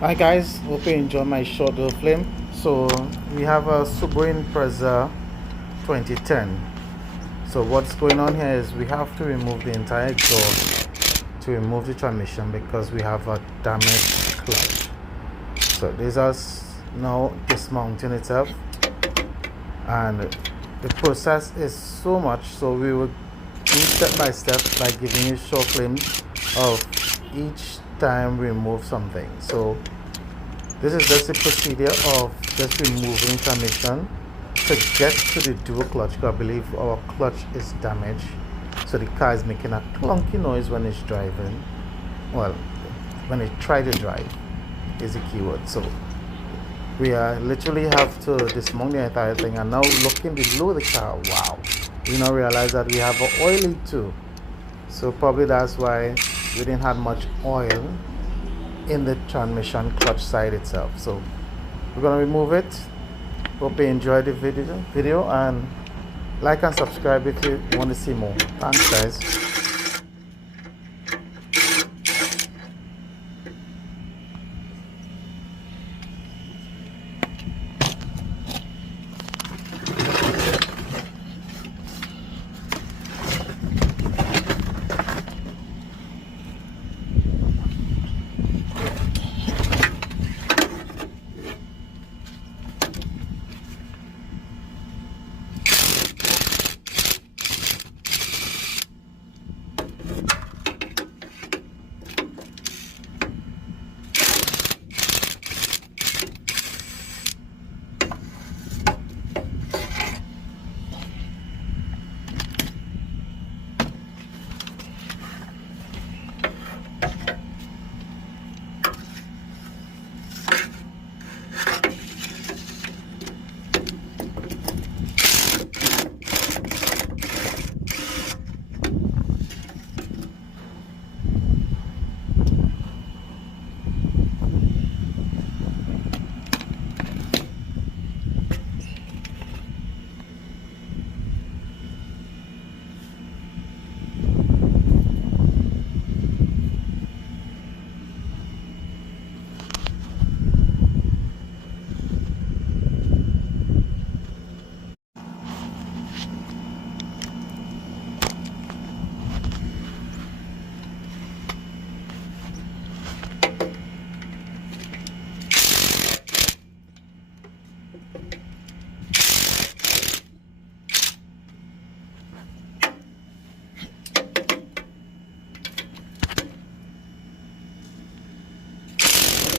Hi guys, hope you enjoy my short little film. So we have a Subaru Impreza 2010. So what's going on here is we have to remove the entire exhaust to remove the transmission because we have a damaged clutch. So this is now dismounting itself, and the process is so much, so we will do step by step by giving you short films of each time we remove something. So this is just the procedure of just removing transmission to get to the dual clutch. I believe our clutch is damaged, so the car is making a clunky noise when it's driving. Well, when it try to drive is the keyword. So we literally have to dismount the entire thing, and now looking below the car, wow, we now realize that we have an oil leak too. So probably that's why we didn't have much oil in the transmission clutch side itself. So we're gonna remove it. Hope you enjoyed the video and like and subscribe if you want to see more. Thanks guys.